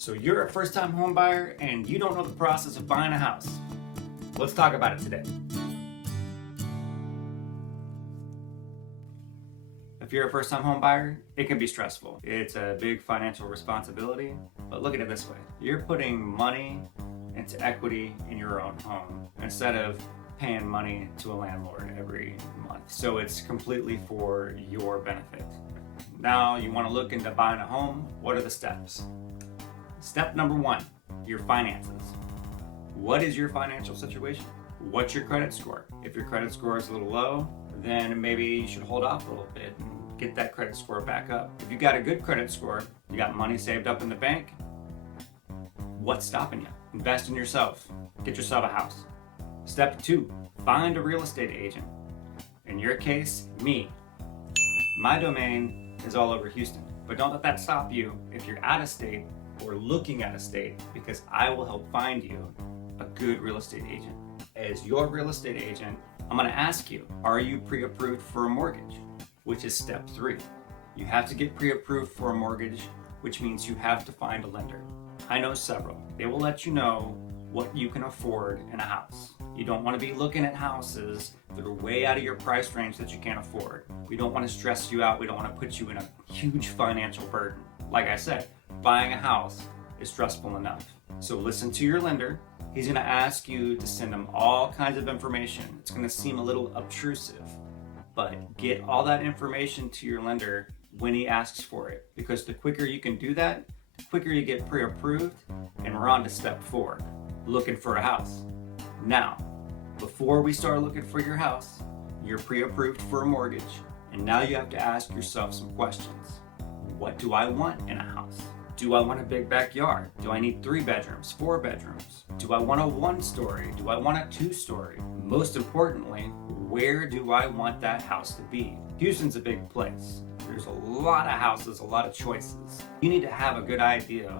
So you're a first-time home buyer and you don't know the process of buying a house. Let's talk about it today. If you're a first-time home buyer, it can be stressful. It's a big financial responsibility, but look at it this way. You're putting money into equity in your own home instead of paying money to a landlord every month. So it's completely for your benefit. Now you want to look into buying a home. What are the steps? Step number one, your finances. What is your financial situation? What's your credit score? If your credit score is a little low, then maybe you should hold off a little bit and get that credit score back up. If you got a good credit score, you got money saved up in the bank, what's stopping you? Invest in yourself. Get yourself a house. Step two, find a real estate agent. In your case, me. My domain is all over Houston, but don't let that stop you if you're out of state or looking at a state, because I will help find you a good real estate agent. As your real estate agent, I'm gonna ask you, are you pre-approved for a mortgage? Which is step three. You have to get pre-approved for a mortgage, which means you have to find a lender. I know several. They will let you know what you can afford in a house. You don't wanna be looking at houses that are way out of your price range that you can't afford. We don't wanna stress you out. We don't wanna put you in a huge financial burden. Like I said, buying a house is stressful enough. So listen to your lender. He's gonna ask you to send him all kinds of information. It's gonna seem a little obtrusive, but get all that information to your lender when he asks for it, because the quicker you can do that, the quicker you get pre-approved, and we're on to step four, looking for a house. Now, before we start looking for your house, you're pre-approved for a mortgage, and now you have to ask yourself some questions. What do I want in a house? Do I want a big backyard? Do I need 3 bedrooms, 4 bedrooms? Do I want a 1-story? Do I want a 2-story? Most importantly, where do I want that house to be? Houston's a big place. There's a lot of houses, a lot of choices. You need to have a good idea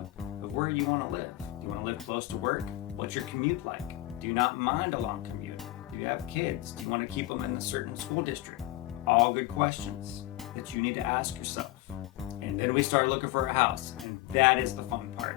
of where you want to live. Do you want to live close to work? What's your commute like? Do you not mind a long commute? Do you have kids? Do you want to keep them in a certain school district? All good questions that you need to ask yourself. And then we start looking for a house, and that is the fun part.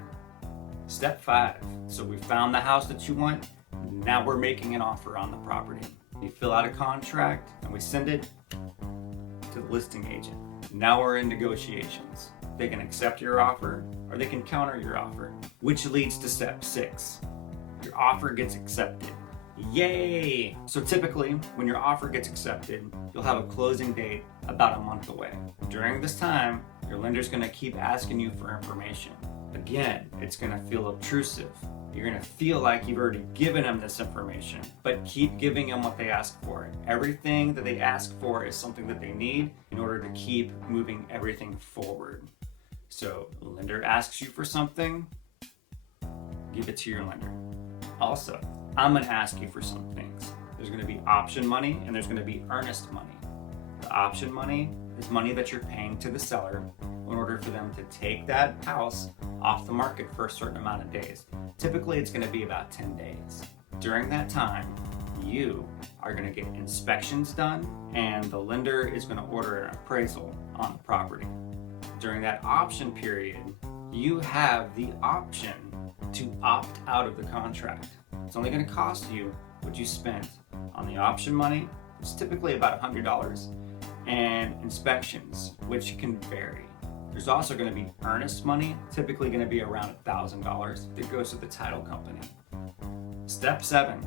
Step 5. So we found the house that you want. Now we're making an offer on the property. We fill out a contract and we send it to the listing agent. Now we're in negotiations. They can accept your offer or they can counter your offer, which leads to step 6. Your offer gets accepted. Yay! So typically, when your offer gets accepted, you'll have a closing date about a month away. During this time, your lender's gonna keep asking you for information. Again, it's gonna feel obtrusive. You're gonna feel like you've already given them this information, but keep giving them what they ask for. Everything that they ask for is something that they need in order to keep moving everything forward. So, the lender asks you for something, give it to your lender. Also, I'm gonna ask you for some things. There's gonna be option money and there's gonna be earnest money. The option money is money that you're paying to the seller in order for them to take that house off the market for a certain amount of days. Typically, it's gonna be about 10 days. During that time, you are gonna get inspections done and the lender is gonna order an appraisal on the property. During that option period, you have the option to opt out of the contract. It's only gonna cost you what you spent on the option money, which is typically about $100, and inspections, which can vary. There's also gonna be earnest money, typically gonna be around $1,000 that goes to the title company. Step 7,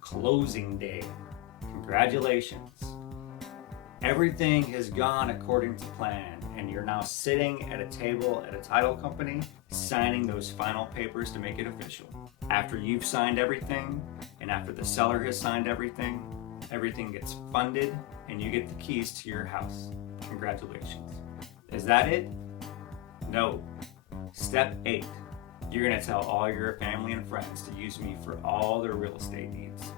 closing day. Congratulations. Everything has gone according to plan, and you're now sitting at a table at a title company, signing those final papers to make it official. After you've signed everything, and after the seller has signed everything, everything gets funded, and you get the keys to your house. Congratulations. Is that it? No. Step 8. You're gonna tell all your family and friends to use me for all their real estate needs.